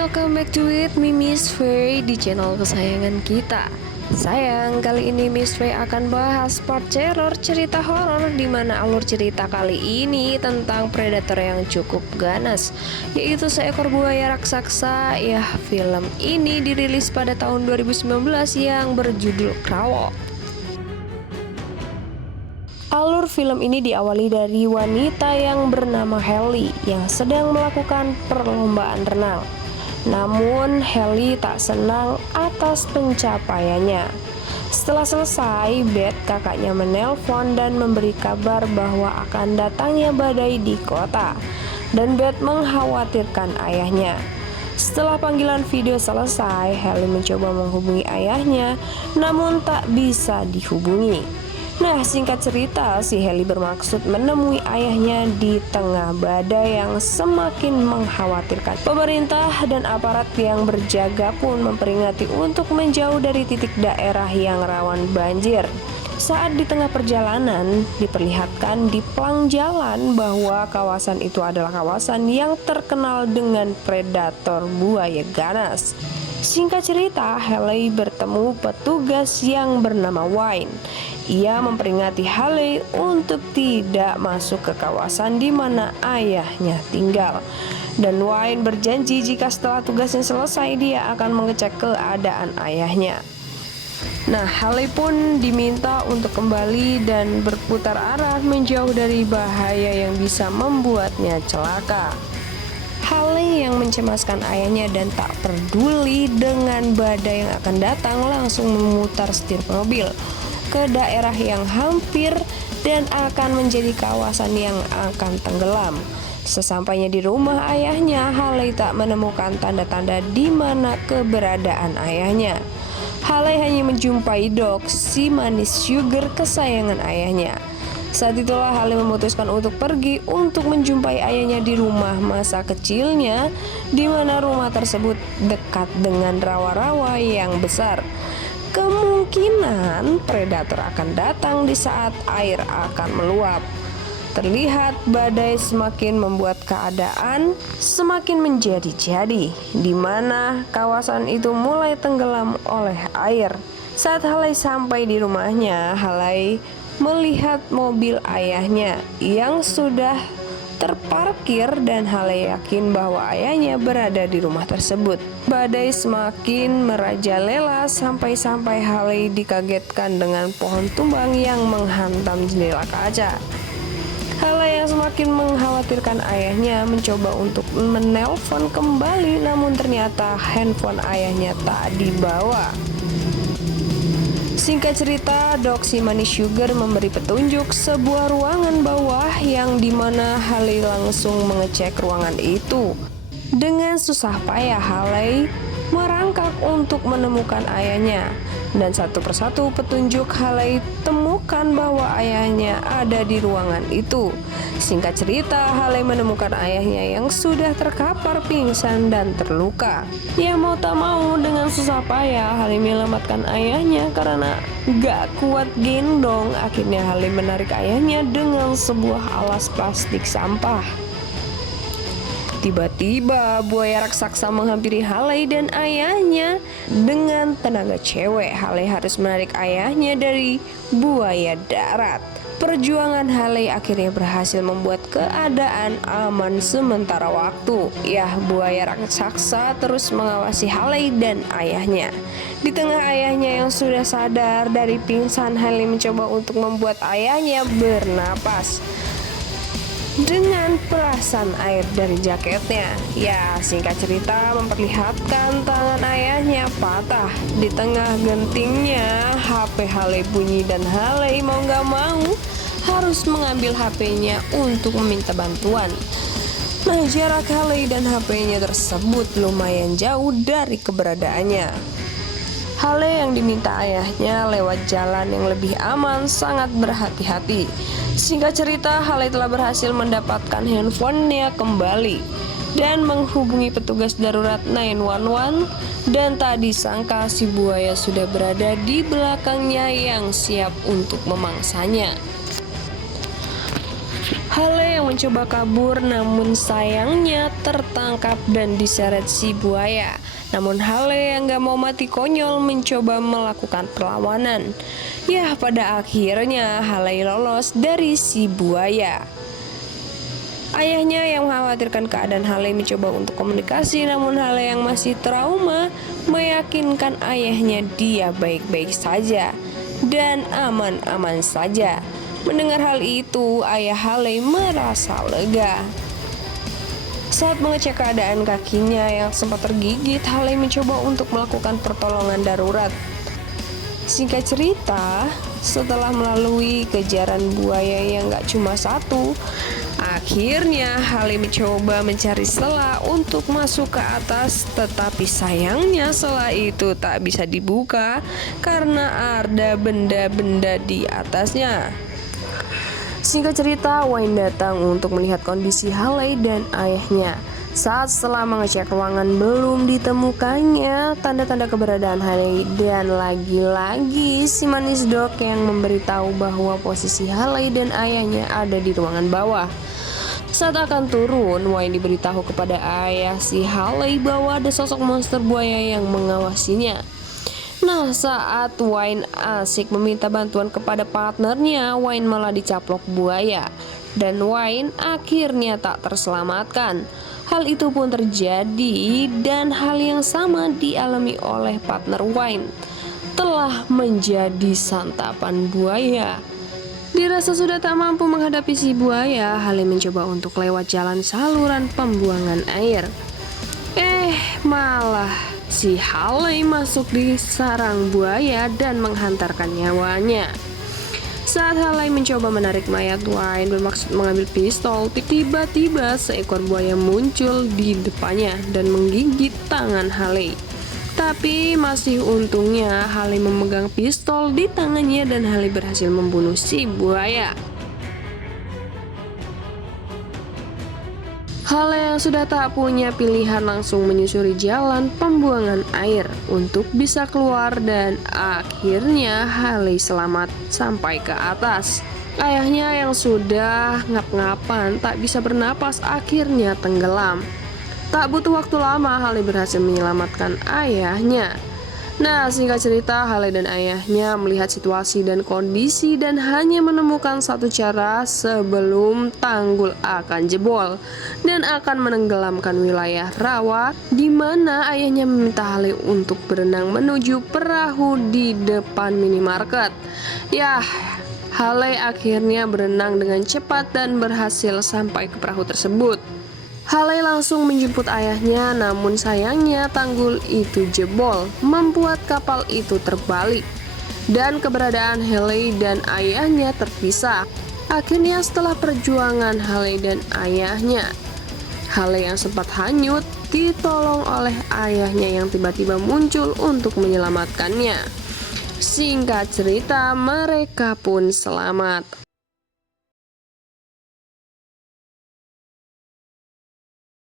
welcome back to it, Miss Faye di channel kesayangan kita. Sayang, kali ini Miss Faye akan bahas part teror cerita horor, di mana alur cerita kali ini tentang predator yang cukup ganas, yaitu seekor buaya raksasa. Ya, film ini dirilis pada tahun 2019 yang berjudul Crawl. Alur film ini diawali dari wanita yang bernama Haley yang sedang melakukan perlombaan renang. Namun Haley tak senang atas pencapaiannya. Setelah selesai, Beth, kakaknya, menelpon dan memberi kabar bahwa akan datangnya badai di kota, dan Beth mengkhawatirkan ayahnya. Setelah panggilan video selesai, Haley mencoba menghubungi ayahnya, namun tak bisa dihubungi. Nah, singkat cerita, si Haley bermaksud menemui ayahnya di tengah badai yang semakin mengkhawatirkan. Pemerintah dan aparat yang berjaga pun memperingati untuk menjauh dari titik daerah yang rawan banjir. Saat di tengah perjalanan, diperlihatkan di pelang jalan bahwa kawasan itu adalah kawasan yang terkenal dengan predator buaya ganas. Singkat cerita, Haley bertemu petugas yang bernama Wayne. Ia memperingati Haley untuk tidak masuk ke kawasan di mana ayahnya tinggal. Dan Wayne berjanji jika setelah tugasnya selesai, dia akan mengecek keadaan ayahnya. Nah, Haley pun diminta untuk kembali dan berputar arah menjauh dari bahaya yang bisa membuatnya celaka. Haley yang mencemaskan ayahnya dan tak peduli dengan badai yang akan datang langsung memutar setir mobil ke daerah yang hampir dan akan menjadi kawasan yang akan tenggelam. Sesampainya di rumah ayahnya, Haley tak menemukan tanda-tanda di mana keberadaan ayahnya. Haley hanya menjumpai Doc, si manis sugar kesayangan ayahnya. Saat itulah Haley memutuskan untuk pergi untuk menjumpai ayahnya di rumah masa kecilnya, di mana rumah tersebut dekat dengan rawa-rawa yang besar. Kemungkinan predator akan datang di saat air akan meluap. Terlihat badai semakin membuat keadaan semakin menjadi-jadi, di mana kawasan itu mulai tenggelam oleh air. Saat Haley sampai di rumahnya, Haley melihat mobil ayahnya yang sudah terparkir dan Haley yakin bahwa ayahnya berada di rumah tersebut. Badai semakin merajalela sampai-sampai Haley dikagetkan dengan pohon tumbang yang menghantam jendela kaca. Haley yang semakin mengkhawatirkan ayahnya mencoba untuk menelpon kembali, namun ternyata handphone ayahnya tak dibawa. Singkat cerita, Doc, si manis sugar, memberi petunjuk sebuah ruangan bawah yang dimana Haley langsung mengecek ruangan itu. Dengan susah payah Haley merangkak untuk menemukan ayahnya, dan satu persatu petunjuk Haley temukan bahwa ayahnya ada di ruangan itu. Singkat cerita, Haley menemukan ayahnya yang sudah terkapar pingsan dan terluka. Ya mau tak mau, dengan susah payah Haley menyelamatkan ayahnya karena gak kuat gendong. Akhirnya Haley menarik ayahnya dengan sebuah alas plastik sampah. Tiba-tiba buaya raksasa menghampiri Haley dan ayahnya. Dengan tenaga cewek, Haley harus menarik ayahnya dari buaya darat. Perjuangan Haley akhirnya berhasil membuat keadaan aman sementara waktu. Ya, buaya raksasa terus mengawasi Haley dan ayahnya. Di tengah ayahnya yang sudah sadar dari pingsan, Haley mencoba untuk membuat ayahnya bernapas dengan perasan air dari jaketnya. Ya, singkat cerita memperlihatkan tangan ayahnya patah. Di tengah gentingnya, HP Haley bunyi dan Haley mau gak mau harus mengambil HP-nya untuk meminta bantuan. Nah, jarak Haley dan HP-nya tersebut lumayan jauh dari keberadaannya. Haley yang diminta ayahnya lewat jalan yang lebih aman sangat berhati-hati. Singkat cerita, Haley telah berhasil mendapatkan handphonenya kembali dan menghubungi petugas darurat 911, dan tak disangka si buaya sudah berada di belakangnya yang siap untuk memangsanya. Hale yang mencoba kabur namun sayangnya tertangkap dan diseret si buaya. Namun Hale yang gak mau mati konyol mencoba melakukan perlawanan. Ya, pada akhirnya Hale lolos dari si buaya. Ayahnya yang mengkhawatirkan keadaan Hale mencoba untuk komunikasi, namun Hale yang masih trauma meyakinkan ayahnya dia baik-baik saja dan aman-aman saja. Mendengar hal itu, ayah Hale merasa lega. Saat mengecek keadaan kakinya yang sempat tergigit, Hale mencoba untuk melakukan pertolongan darurat. Singkat cerita, setelah melalui kejaran buaya yang gak cuma satu, akhirnya Hale mencoba mencari sela untuk masuk ke atas, tetapi sayangnya sela itu tak bisa dibuka karena ada benda-benda di atasnya. Singkat cerita, Wayne datang untuk melihat kondisi Hale dan ayahnya. Saat setelah mengecek ruangan belum ditemukannya tanda-tanda keberadaan Hale, dan lagi-lagi si manis dog yang memberitahu bahwa posisi Hale dan ayahnya ada di ruangan bawah. Saat akan turun, Wayne diberitahu kepada ayah si Hale bahwa ada sosok monster buaya yang mengawasinya. Nah, saat Wayne asik meminta bantuan kepada partnernya, Wayne malah dicaplok buaya dan Wayne akhirnya tak terselamatkan. Hal itu pun terjadi dan hal yang sama dialami oleh partner Wayne, telah menjadi santapan buaya. Dirasa sudah tak mampu menghadapi si buaya, Hale mencoba untuk lewat jalan saluran pembuangan air. Malah si Hale masuk di sarang buaya dan menghantarkan nyawanya. Saat Hale mencoba menarik mayat Wayne bermaksud mengambil pistol, tiba-tiba seekor buaya muncul di depannya dan menggigit tangan Hale. Tapi masih untungnya Hale memegang pistol di tangannya dan Hale berhasil membunuh si buaya. Hale yang sudah tak punya pilihan langsung menyusuri jalan pembuangan air untuk bisa keluar dan akhirnya Hale selamat sampai ke atas. Ayahnya yang sudah ngap-ngapan tak bisa bernapas akhirnya tenggelam. Tak butuh waktu lama Hale berhasil menyelamatkan ayahnya. Nah, singkat cerita, Hale dan ayahnya melihat situasi dan kondisi dan hanya menemukan satu cara sebelum tanggul akan jebol dan akan menenggelamkan wilayah rawa, di mana ayahnya meminta Hale untuk berenang menuju perahu di depan minimarket. Yah, Hale akhirnya berenang dengan cepat dan berhasil sampai ke perahu tersebut. Hale langsung menjemput ayahnya, namun sayangnya tanggul itu jebol, membuat kapal itu terbalik dan keberadaan Hale dan ayahnya terpisah. Akhirnya setelah perjuangan Hale dan ayahnya, Hale yang sempat hanyut ditolong oleh ayahnya yang tiba-tiba muncul untuk menyelamatkannya. Singkat cerita, mereka pun selamat.